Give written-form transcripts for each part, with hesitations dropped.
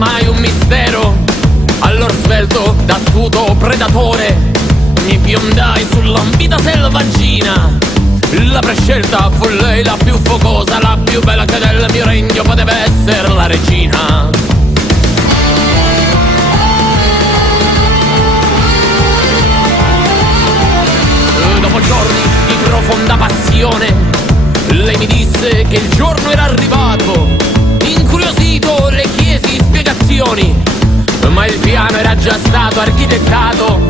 mai un mistero. Allor svelto d'astuto predatore mi fiondai sull'ambita selvaggina. La prescelta fu lei la più focosa, la più bella che del mio regno poteva essere la regina. Dopo giorni di profonda passione, lei mi disse che il giorno era arrivato. Incuriosito le chiesi spiegazioni, ma il piano era già stato architettato.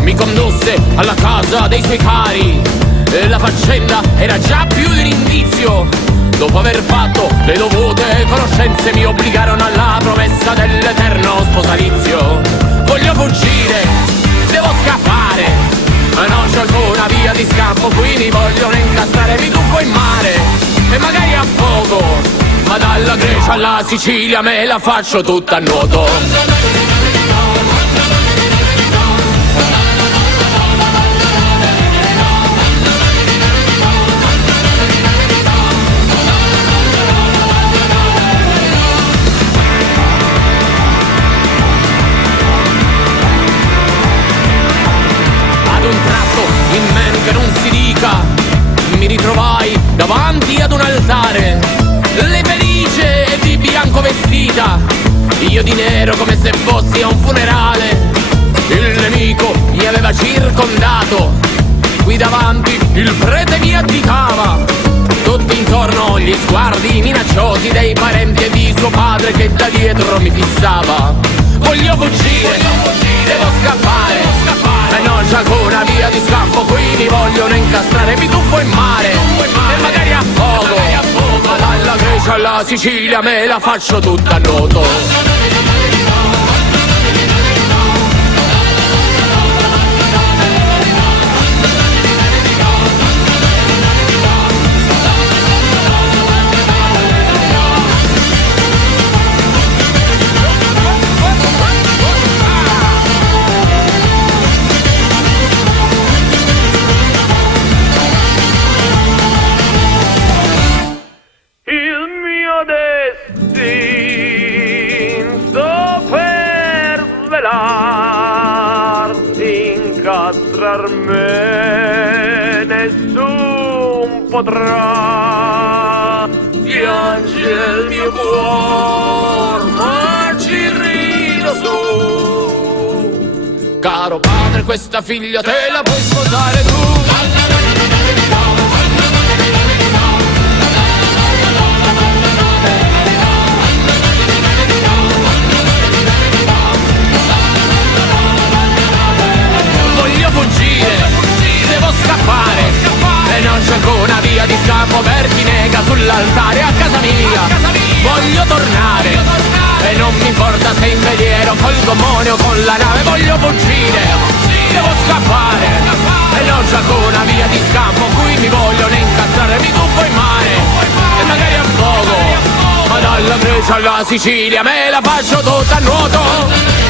Mi condusse alla casa dei suoi cari e la faccenda era già più di un indizio. Dopo aver fatto le dovute conoscenze mi obbligarono alla promessa dell'eterno sposalizio. Voglio fuggire, devo scappare, ma non c'è alcuna via di scampo. Qui mi vogliono incastrare, mi tuffo in mare e magari a fuoco, ma dalla Grecia alla Sicilia me la faccio tutta a nuoto. In men che non si dica, mi ritrovai davanti ad un altare. Lei felice e di bianco vestita, io di nero come se fossi a un funerale. Il nemico mi aveva circondato, qui davanti il prete mi additava. Tutti intorno gli sguardi minacciosi dei parenti e di suo padre che da dietro mi fissava. Voglio fuggire, devo scappare, e non c'è alcuna via di scampo. Qui mi vogliono incastrare, mi tuffo in mare e magari a fuoco, ma dalla Grecia alla Sicilia me la faccio tutta a nuoto. Me nessun potrà, piange il mio cuore, ma ci rido su. Caro padre, questa figlia te la puoi sposare tu. Voglio fuggire, devo scappare, e non c'è alcuna via di scampo per chi nega sull'altare a casa mia. Voglio tornare, e non mi importa se in veliero col gommone o con la nave. Voglio fuggire, devo scappare, e non c'è alcuna via di scampo. Qui mi vogliono incastrare, mi tuffo in mare e magari a fuoco, ma dalla Grecia alla Sicilia me la faccio tutta a nuoto.